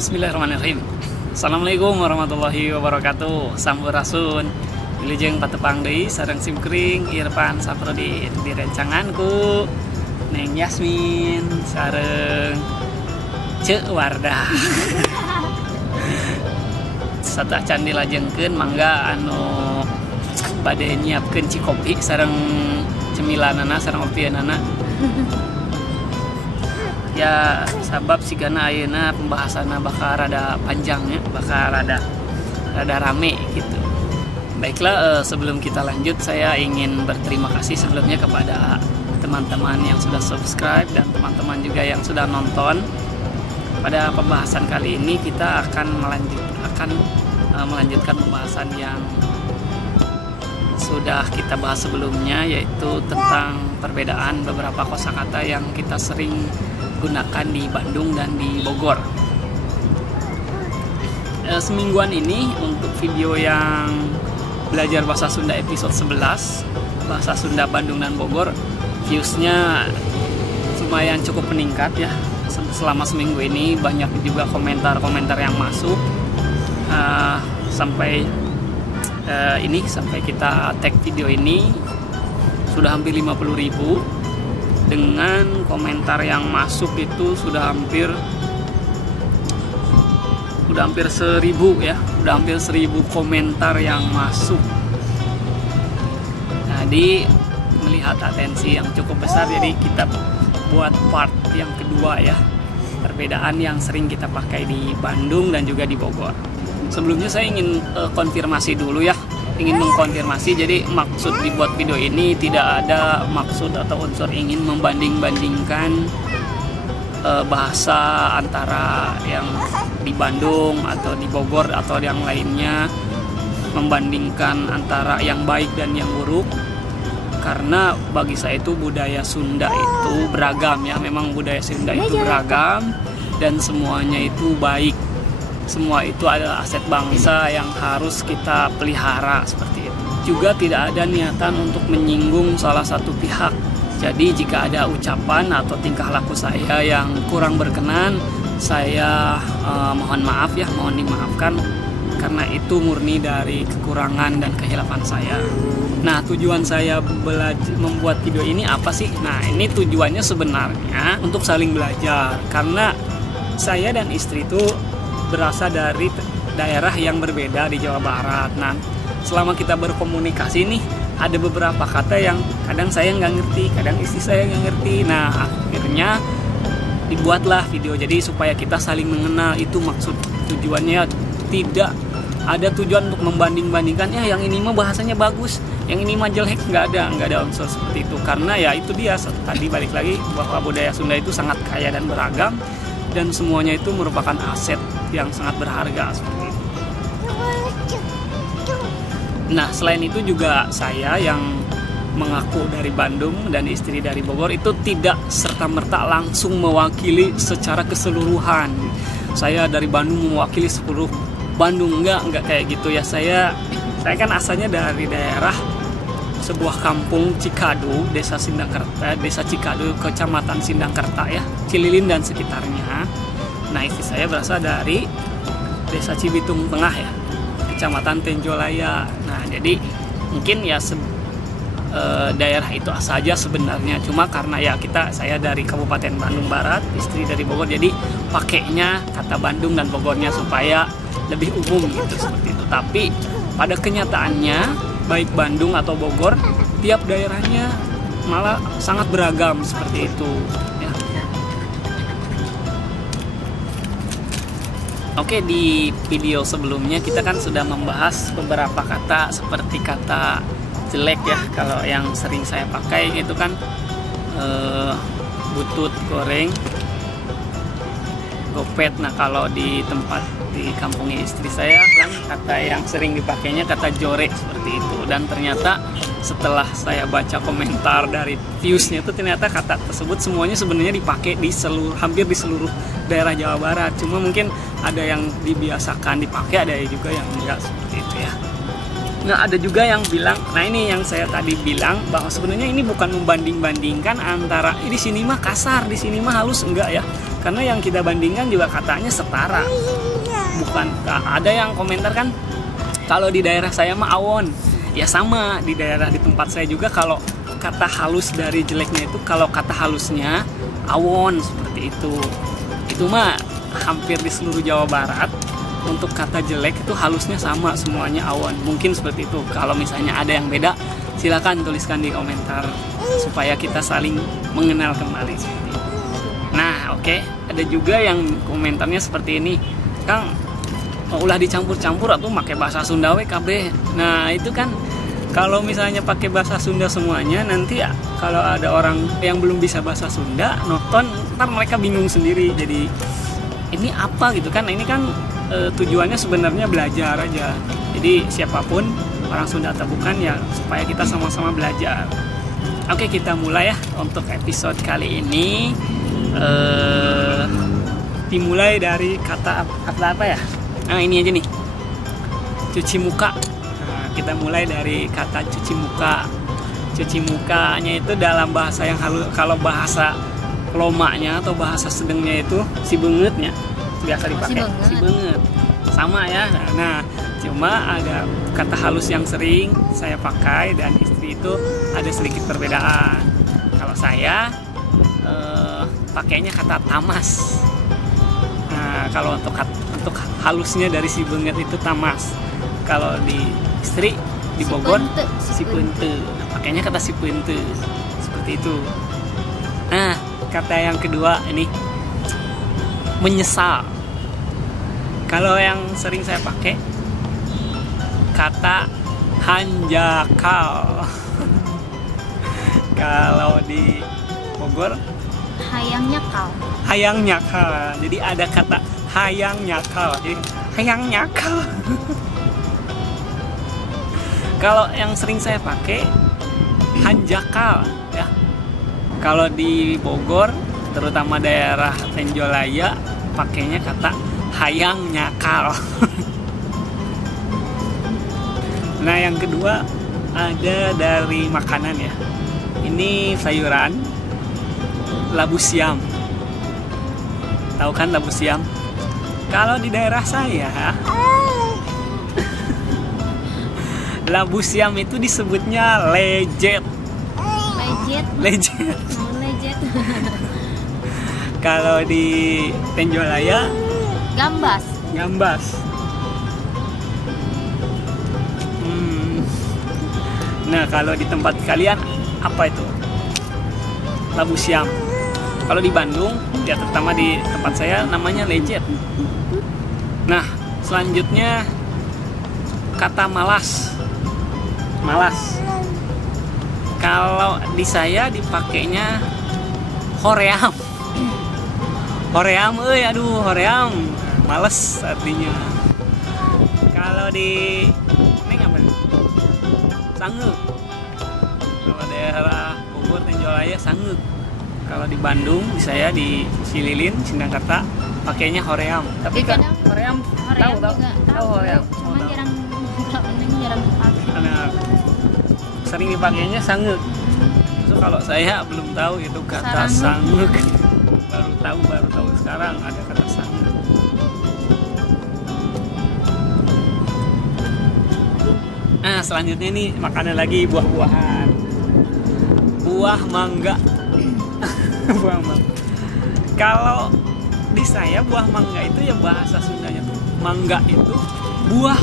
Bismillahirrahmanirrahim. Assalamualaikum warahmatullahi wabarakatuh. Sampurasun. Wilujeng patepang deui sareng simkuring Irfan Saprodi di rencanganku Neng Yasmin sareng Ceu Wardah. Satah can dilajengkeun mangga anu bade nyiapkeun cikopi sareng cemilanana sareng opieunana. Ya sabab sigana ayeuna pembahasanna bakal rada panjangnya, bakal rada rame gitu. Baiklah, sebelum kita lanjut saya ingin berterima kasih sebelumnya kepada teman-teman yang sudah subscribe dan teman-teman juga yang sudah nonton. Pada pembahasan kali ini kita akan melanjutkan pembahasan yang sudah kita bahas sebelumnya, yaitu tentang perbedaan beberapa kosakata yang kita sering gunakan di Bandung dan di Bogor. Semingguan ini untuk video yang belajar bahasa Sunda episode 11 bahasa Sunda Bandung dan Bogor, viewsnya lumayan cukup meningkat ya. Selama seminggu ini banyak juga komentar-komentar yang masuk, sampai kita tag video ini sudah hampir 50.000. Dengan komentar yang masuk itu sudah hampir 1.000 ya, udah hampir 1.000 komentar yang masuk. Jadi melihat atensi yang cukup besar, jadi kita buat part yang kedua ya, perbedaan yang sering kita pakai di Bandung dan juga di Bogor. Sebelumnya saya ingin konfirmasi dulu ya, ingin mengkonfirmasi. Jadi maksud dibuat video ini tidak ada maksud atau unsur ingin membanding-bandingkan bahasa antara yang di Bandung atau di Bogor atau yang lainnya, membandingkan antara yang baik dan yang buruk. Karena bagi saya itu budaya Sunda itu beragam ya, memang budaya Sunda itu beragam dan semuanya itu baik. Semua itu adalah aset bangsa yang harus kita pelihara seperti itu. Juga tidak ada niatan untuk menyinggung salah satu pihak. Jadi jika ada ucapan atau tingkah laku saya yang kurang berkenan, saya mohon maaf ya, mohon dimaafkan. Karena itu murni dari kekurangan dan kehilafan saya. Nah, tujuan saya membuat video ini apa sih? Nah, ini tujuannya sebenarnya untuk saling belajar. Karena saya dan istri itu berasal dari daerah yang berbeda di Jawa Barat. Nah, selama kita berkomunikasi nih, ada beberapa kata yang kadang saya nggak ngerti, kadang istri saya nggak ngerti. Nah, akhirnya dibuatlah video jadi supaya kita saling mengenal. Itu maksud tujuannya. Tidak ada tujuan untuk membanding-bandingkan ya, yang ini mah bahasanya bagus, yang ini mah jelek. Nggak ada unsur seperti itu. Karena ya itu dia, tadi balik lagi bahwa budaya Sunda itu sangat kaya dan beragam, dan semuanya itu merupakan aset yang sangat berharga seperti itu. Nah, selain itu juga saya yang mengaku dari Bandung dan istri dari Bogor itu tidak serta-merta langsung mewakili secara keseluruhan. Saya dari Bandung mewakili seluruh Bandung, enggak kayak gitu ya. Saya kan asalnya dari daerah sebuah kampung Cikadu, Desa Sindangkerta, Desa Cikadu, Kecamatan Sindangkerta ya, Cililin dan sekitarnya. Nah, istri saya berasal dari Desa Cibitung Tengah ya, Kecamatan Tenjolaya. Nah, jadi mungkin ya daerah itu saja sebenarnya. Cuma karena ya saya dari Kabupaten Bandung Barat, istri dari Bogor, jadi pakainya kata Bandung dan Bogornya supaya lebih umum gitu seperti itu. Tapi pada kenyataannya baik Bandung atau Bogor, tiap daerahnya malah sangat beragam seperti itu ya. Oke, di video sebelumnya kita kan sudah membahas beberapa kata seperti kata jelek ya. Kalau yang sering saya pakai itu kan butut, goreng, gopet. Nah, kalau di tempat di kampungnya istri saya kan kata yang sering dipakainya kata jore seperti itu. Dan ternyata setelah saya baca komentar dari viewsnya itu, ternyata kata tersebut semuanya sebenarnya dipakai di hampir di seluruh daerah Jawa Barat. Cuma mungkin ada yang dibiasakan dipakai, ada juga yang enggak seperti itu ya. Nah, ada juga yang bilang, nah ini yang saya tadi bilang bahwa sebenarnya ini bukan membanding-bandingkan antara di sini mah kasar, di sini mah halus, enggak ya. karena yang kita bandingkan juga katanya setara. Bukan, ada yang komentar kan kalau di daerah saya mah awon. Ya sama, di tempat saya juga kalau kata halus dari jeleknya itu, kalau kata halusnya awon seperti itu. Itu mah hampir di seluruh Jawa Barat untuk kata jelek itu halusnya sama semuanya awon. Mungkin seperti itu. Kalau misalnya ada yang beda, silakan tuliskan di komentar supaya kita saling mengenal kembali seperti itu. Nah, oke. Ada juga yang komentarnya seperti ini. Kang, ulah dicampur-campur atau pakai bahasa Sunda WKB. Nah, itu kan kalau misalnya pakai bahasa Sunda semuanya, nanti ya kalau ada orang yang belum bisa bahasa Sunda nonton, ntar mereka bingung sendiri. Jadi ini apa gitu kan? Ini kan tujuannya sebenarnya belajar aja. Jadi siapapun orang Sunda atau bukan ya, supaya kita sama-sama belajar. Oke, kita mulai ya untuk episode kali ini. Dimulai dari kata apa ya? Nah, ini aja nih, cuci muka. Kita mulai dari kata cuci muka. Cuci mukanya itu dalam bahasa yang halus, kalau bahasa lomaknya atau bahasa sedengnya itu si bengetnya biasa dipakai. Si benget. Sama ya. Nah, cuma ada kata halus yang sering saya pakai dan istri itu ada sedikit perbedaan. Kalau saya pakainya kata tamas. Nah, kalau untuk halusnya dari si benget itu tamas. Kalau di istri di Bogor si puente. Nah, pakainya kata si puente seperti itu. Nah, kata yang kedua ini menyesal. Kalau yang sering saya pakai kata hanjakal. Kalau di Bogor hayang nyakal. Hayang nyakal. Jadi ada kata hayang nyakal. Jadi hayang nyakal. Kalau yang sering saya pakai hanjakal ya. Kalau di Bogor, terutama daerah Tenjolaya, pakainya kata hayang nyakal. Nah, yang kedua ada dari makanan ya. Ini sayuran labu siam. Tahu kan labu siam? Kalau di daerah saya labu siam itu disebutnya lejet. Lejet. Kalau di Tenjolaya gambas. Nah, kalau di tempat kalian apa itu? Labu siam. Kalau di Bandung, ya terutama di tempat saya namanya lejet. Nah, selanjutnya kata malas. Kalau di saya dipakainya hoream. Hoream, males artinya. Kalau di ini apa? Sanggeuk. Kalau daerah Bogor, Tenjolaya sanggeuk. Kalau di Bandung, di saya di Cililin, Sindangkerta pakainya hoream. Tapi kan hoream tahu hoream. Cuma jarang dipakai. Nah, sering dipakainya sanggeuk. So, kalau saya belum tahu itu kata sanggeuk. Baru tahu sekarang ada kata sanggeuk. Nah, selanjutnya ini makanan lagi, buah-buahan. Buah mangga. Buah mangga. Kalau di saya buah mangga itu ya bahasa Sundanya tuh mangga itu buah.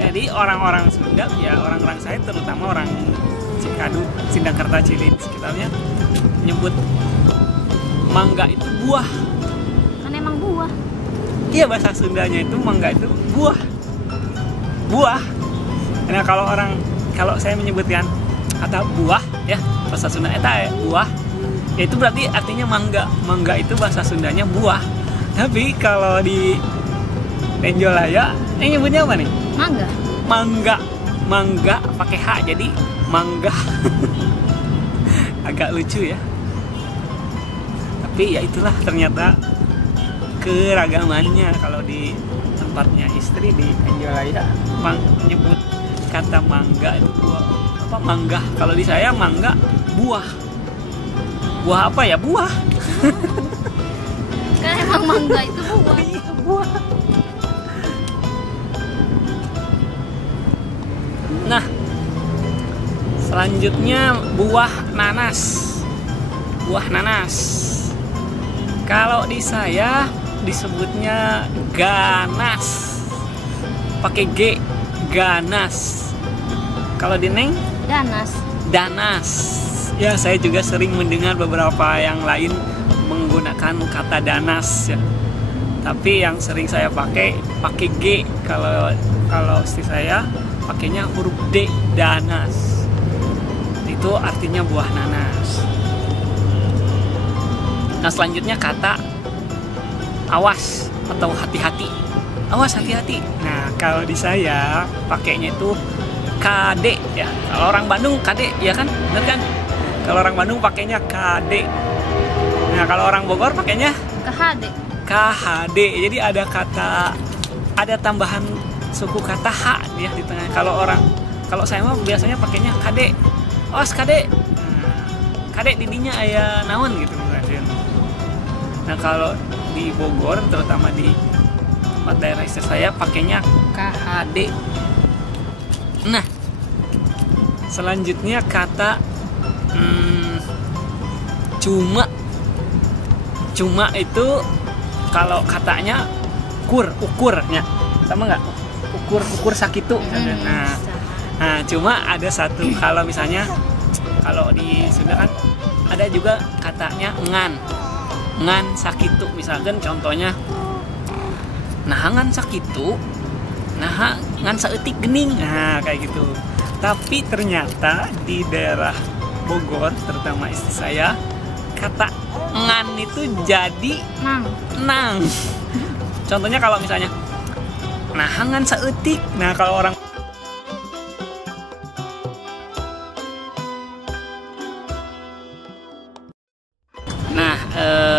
Jadi orang-orang Sunda, ya orang-orang saya terutama orang Cikadu, Sindangkerta, Cilin sekitarnya nyebut mangga itu buah. Kan emang buah. Iya, bahasa Sundanya itu mangga itu buah. Nah, kalau saya menyebutkan kata buah ya, bahasa Sunda eta buah, ya itu berarti artinya mangga. Mangga itu bahasa Sundanya buah. Tapi kalau di Tenjolaya ini nyebutnya apa nih? Mangga pakai H, jadi mangga. Agak lucu ya. Tapi ya itulah ternyata keragamannya. Kalau di tempatnya istri di Tenjolaya nyebut kata mangga itu buah. Mangga. Kalau di saya mangga buah. Buah apa ya? Buah. Kan emang mangga itu buah. Iya, buah. Nah, selanjutnya buah nanas. Buah nanas. Kalau di saya disebutnya ganas. Pakai G, ganas. Kalau di Neng? Danas. Danas. Ya, saya juga sering mendengar beberapa yang lain menggunakan kata danas ya. Tapi yang sering saya pakai G. Kalau istri saya pakainya huruf D, danas. Itu artinya buah nanas. Nah, selanjutnya kata awas atau hati-hati. Awas, hati-hati. Nah, kalau di saya pakainya itu KD ya. Kalau orang Bandung KD ya kan? Bener kan? Kalau orang Bandung pakainya KD. Nah, kalau orang Bogor pakainya KHD. KHD. Jadi ada tambahan suku kata H ya di tengah. Kalau saya mah biasanya pakainya KD. Awas KD. KD didinya aya naon gitu. Nah, kalau di Bogor terutama di tempat daerah istri saya pakainya KHD. Nah, selanjutnya kata cuma itu kalau katanya ukurnya sama nggak? Ukur sakitu. Nah, cuma ada satu kalau misalnya kalau di Sunda kan ada juga katanya ngan sakitu. Misalkan contohnya ngan sakitu, ngan saeutik gening. Nah, kayak gitu. Tapi ternyata di daerah Bogor, terutama istri saya, kata ngan itu jadi nang. Contohnya kalau misalnya ngan saeutik. Nah, kalau orang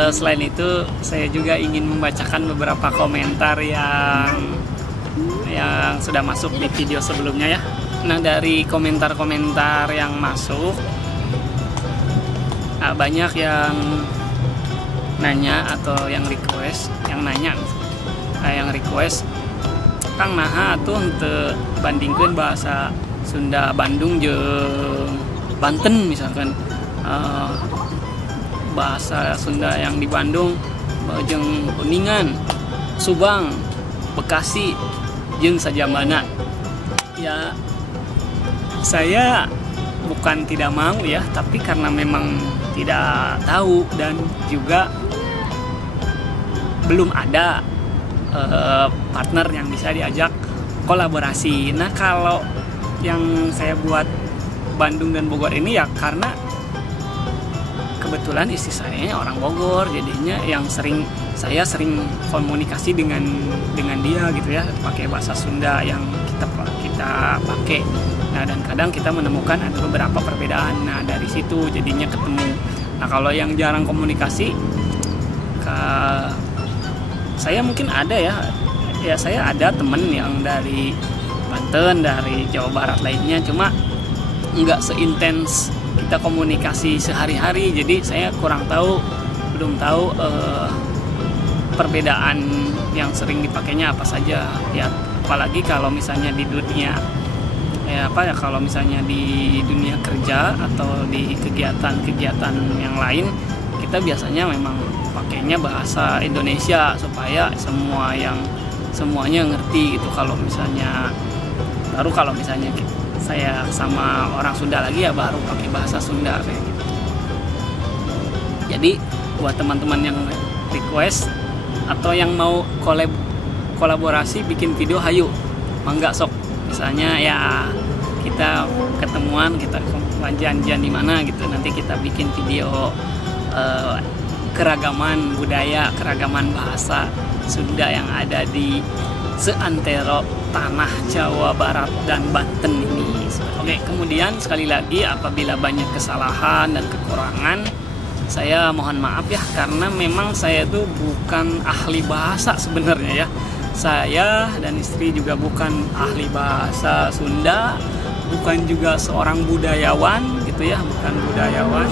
selain itu saya juga ingin membacakan beberapa komentar yang sudah masuk di video sebelumnya ya. Nah, dari komentar-komentar yang masuk banyak yang nanya atau yang request, yang request Kang naha tuh henteu bandingkeun bahasa Sunda Bandung jeung Banten misalkan. Bahasa Sunda yang di Bandung jeung Kuningan, Subang, Bekasi jeung Sajambana. Ya, saya bukan tidak mau ya, tapi karena memang tidak tahu dan juga belum ada partner yang bisa diajak kolaborasi. Nah, kalau yang saya buat Bandung dan Bogor ini ya karena kebetulan istri saya orang Bogor, jadinya saya sering komunikasi dengan dia gitu ya, pakai bahasa Sunda yang kita pakai. Nah, dan kadang kita menemukan ada beberapa perbedaan. Nah, dari situ jadinya ketemu. Nah, kalau yang jarang komunikasi, saya mungkin ada ya saya ada temen yang dari Banten, dari Jawa Barat lainnya, cuma nggak seintens kita komunikasi sehari-hari, jadi saya belum tahu perbedaan yang sering dipakainya apa saja ya. Apalagi kalau misalnya di dunia kalau misalnya di dunia kerja atau di kegiatan-kegiatan yang lain, kita biasanya memang pakainya bahasa Indonesia supaya semuanya ngerti gitu. Kalau misalnya saya sama orang Sunda lagi ya baru pakai bahasa Sunda kayak gitu. Jadi buat teman-teman yang request atau yang mau kolaborasi bikin video, hayu mangga sok. Misalnya ya kita ketemuan, kita janjian di mana gitu, nanti kita bikin video keragaman budaya, keragaman bahasa Sunda yang ada di seantero tanah Jawa Barat dan Banten ini. Oke, kemudian sekali lagi apabila banyak kesalahan dan kekurangan, saya mohon maaf ya, karena memang saya tuh bukan ahli bahasa sebenarnya ya. Saya dan istri juga bukan ahli bahasa Sunda, bukan juga seorang budayawan gitu ya, bukan budayawan.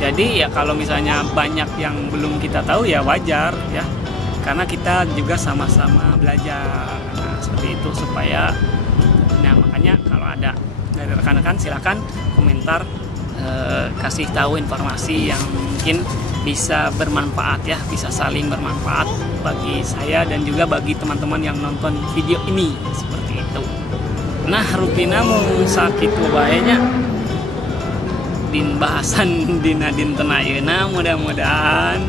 Jadi ya kalau misalnya banyak yang belum kita tahu ya wajar ya, karena kita juga sama-sama belajar. Nah seperti itu supaya, nah makanya kalau ada dari rekan-rekan silakan komentar, kasih tahu informasi yang mungkin bisa bermanfaat ya, bisa saling bermanfaat bagi saya dan juga bagi teman-teman yang nonton video ini, seperti itu. Nah rupina mau sakit bahayanya din bahasan dina dinten ayeuna, mudah-mudahan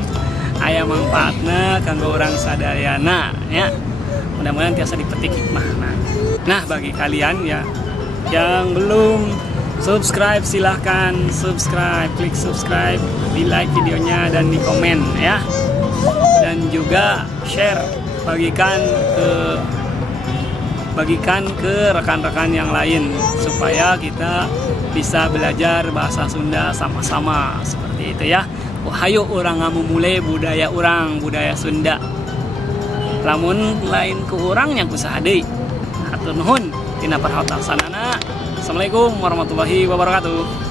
aya manfaatna kanggo urang sadayana ya. Mudah-mudahan tiasa dipetik hikmahna. Nah bagi kalian ya yang belum subscribe, silahkan subscribe, klik subscribe, di like videonya dan di komen ya, dan juga share, bagikan ke rekan-rekan yang lain supaya kita bisa belajar bahasa Sunda sama-sama, seperti itu ya. Hayu urang ngamumule budaya urang, budaya Sunda. Lamun lain ke urang yang usaha deui. Hatur nuhun tina parhaos laksanana. Assalamualaikum warahmatullahi wabarakatuh.